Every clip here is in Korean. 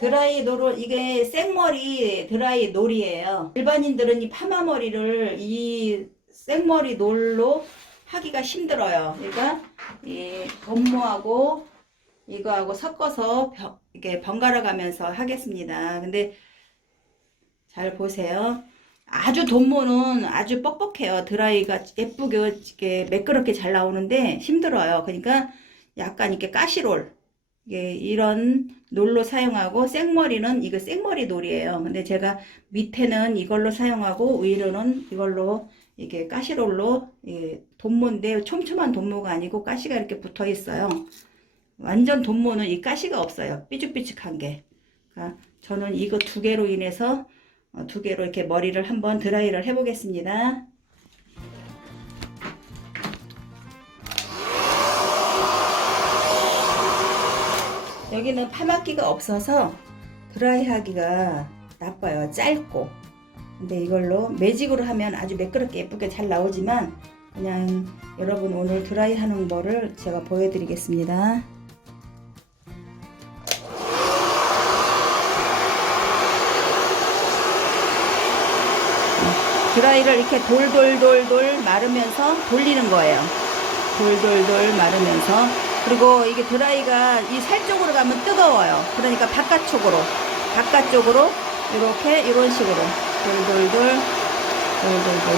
드라이 노루 이게 생머리 드라이 놀이에요. 일반인들은 이 파마 머리를 이 생머리 놀로 하기가 힘들어요. 그러니까 이 돈모하고 이거하고 섞어서 병- 이렇게 번갈아 가면서 하겠습니다. 근데 잘 보세요. 아주 돈모는 아주 뻑뻑해요. 드라이가 예쁘게 이렇게 매끄럽게 잘 나오는데 힘들어요. 그러니까 약간 이렇게 가시롤 이게 이런 놀로 사용하고 생머리는 이거 생머리 놀이에요. 근데 제가 밑에는 이걸로 사용하고 위로는 이걸로 이게 가시롤로 이 돈모인데 촘촘한 돈모가 아니고 가시가 이렇게 붙어 있어요. 완전 돈모는 이 가시가 없어요. 삐죽삐죽한 게. 그러니까 저는 이거 두 개로 인해서 어, 두 개로 이렇게 머리를 한번 드라이를 해보겠습니다. 여기는 파마기가 없어서 드라이 하기가 나빠요. 짧고. 근데 이걸로 매직으로 하면 아주 매끄럽게 예쁘게 잘 나오지만 그냥 여러분 오늘 드라이 하는 거를 제가 보여드리겠습니다. 드라이를 이렇게 돌돌돌돌 마르면서 돌리는 거예요. 돌돌돌 마르면서 그리고 이게 드라이가 이 살 쪽으로 가면 뜨거워요. 그러니까 바깥쪽으로 바깥쪽으로 이렇게 이런 식으로 돌돌돌 돌돌돌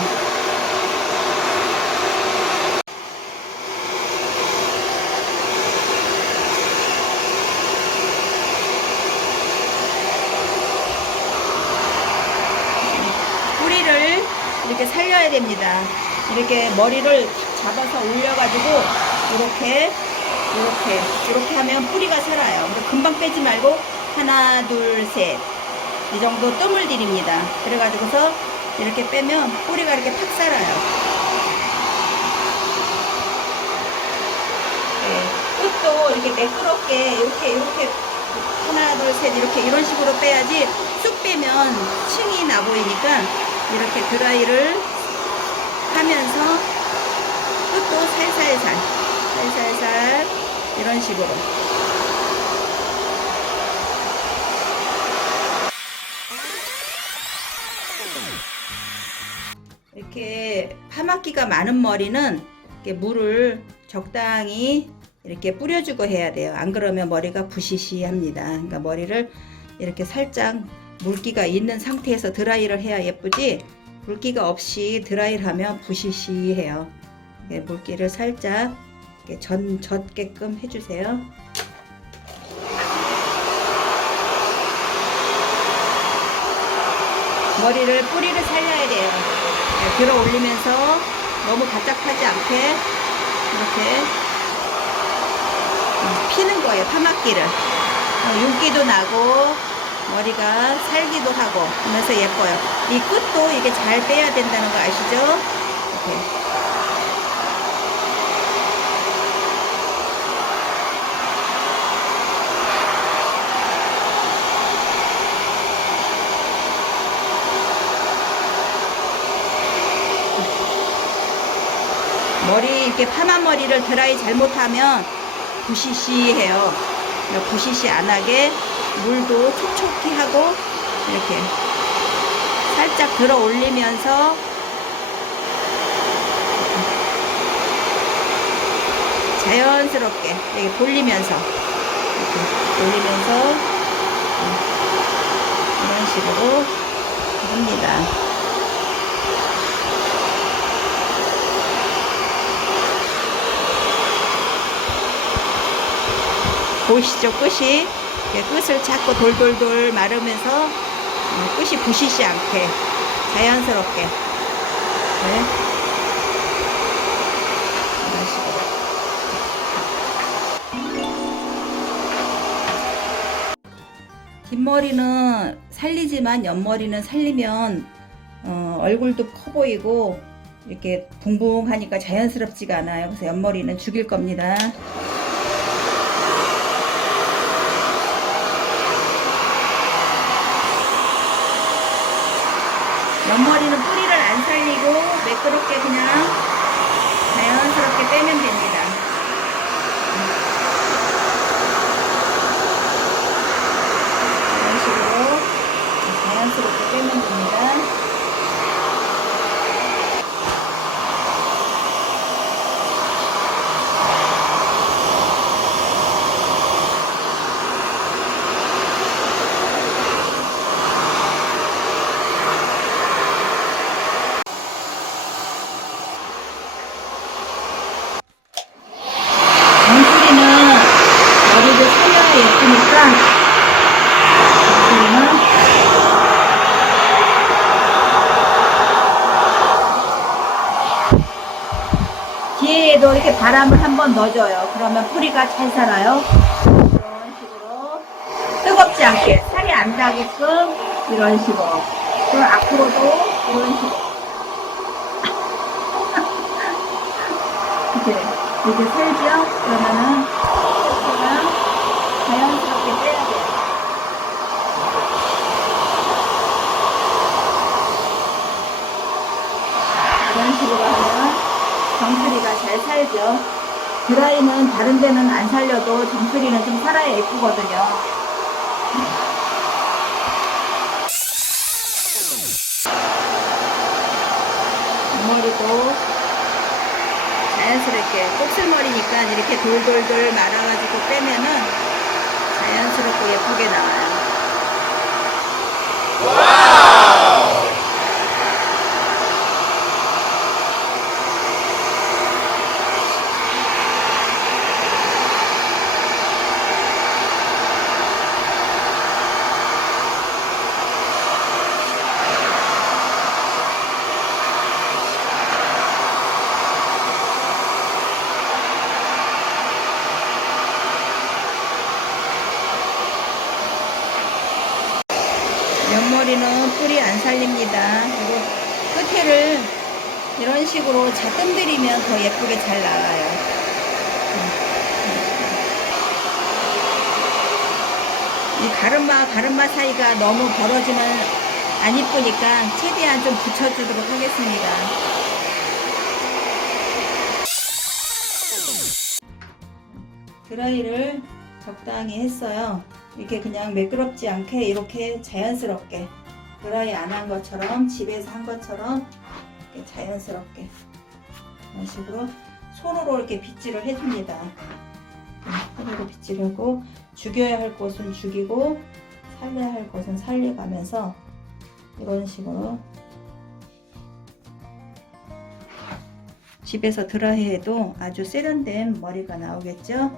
뿌리를 이렇게 살려야 됩니다. 이렇게 머리를 탁 잡아서 올려가지고 이렇게 이렇게 이렇게 하면 뿌리가 살아요. 금방 빼지 말고 하나 둘 셋 이 정도 뜸을 들입니다. 그래가지고서 이렇게 빼면 뿌리가 이렇게 탁 살아요. 네, 끝도 이렇게 매끄럽게 이렇게 이렇게 하나 둘 셋 이렇게 이런 식으로 빼야지 쑥 빼면 층이 나 보이니까 이렇게 드라이를 하면서 끝도 살살살 살살살 이런 식으로 이렇게 파마기가 많은 머리는 이렇게 물을 적당히 이렇게 뿌려주고 해야 돼요. 안 그러면 머리가 부시시합니다. 그러니까 머리를 이렇게 살짝 물기가 있는 상태에서 드라이를 해야 예쁘지 물기가 없이 드라이를 하면 부시시해요. 물기를 살짝 이렇게 전 젖게끔 해주세요. 머리를 뿌리를 살려야 돼요. 네, 들어 올리면서 너무 바짝하지 않게 이렇게 음, 피는 거예요. 파마기를. 어, 윤기도 나고 머리가 살기도 하고 하면서 예뻐요. 이 끝도 이게 잘 빼야 된다는 거 아시죠? 이렇게. 머리 이렇게 파마 머리를 드라이 잘못하면 부시시해요. 부시시 안 하게 물도 촉촉히 하고 이렇게 살짝 들어 올리면서 자연스럽게 이렇게 돌리면서 이렇게 돌리면서 이런 식으로 합니다. 보이시죠 끝이 끝을 잡고 돌돌돌 마르면서 어, 끝이 부시지 않게 자연스럽게 네. 뒷머리는 살리지만 옆머리는 살리면 어, 얼굴도 커 보이고 이렇게 붕붕하니까 자연스럽지가 않아요. 그래서 옆머리는 죽일 겁니다. 옆머리는 뿌리를 안 살리고 매끄럽게 그냥 자연스럽게 빼면 됩니다. 여기에도 이렇게 바람을 한번 넣어줘요. 그러면 뿌리가 잘 살아요. 이런 식으로 뜨겁지 않게 살이 안 닿게끔 이런 식으로. 그리고 앞으로도 이런 식으로. 이렇게 이렇게 살죠? 그러면은 그냥 자연스럽게 빼야 돼요. 이런 식으로 하면 정수리가 잘 살죠. 드라이는 다른 데는 안 살려도 정수리는 좀 살아야 예쁘거든요. 앞머리도 자연스럽게 곱슬머리니까 이렇게 돌돌돌 말아가지고 빼면은 자연스럽고 예쁘게 나와요. 옆머리는 뿌리 안 살립니다. 그리고 끝에를 이런 식으로 자뜸 들이면 더 예쁘게 잘 나와요. 이 가르마 가르마 사이가 너무 벌어지면 안 이쁘니까 최대한 좀 붙여주도록 하겠습니다. 드라이를 적당히 했어요. 이렇게 그냥 매끄럽지 않게 이렇게 자연스럽게 드라이 안 한 것처럼 집에서 한 것처럼 이렇게 자연스럽게 이런 식으로 손으로 이렇게 빗질을 해줍니다. 네, 손으로 빗질하고 죽여야 할 곳은 죽이고 살려야 할 곳은 살려가면서 이런 식으로 집에서 드라이해도 아주 세련된 머리가 나오겠죠?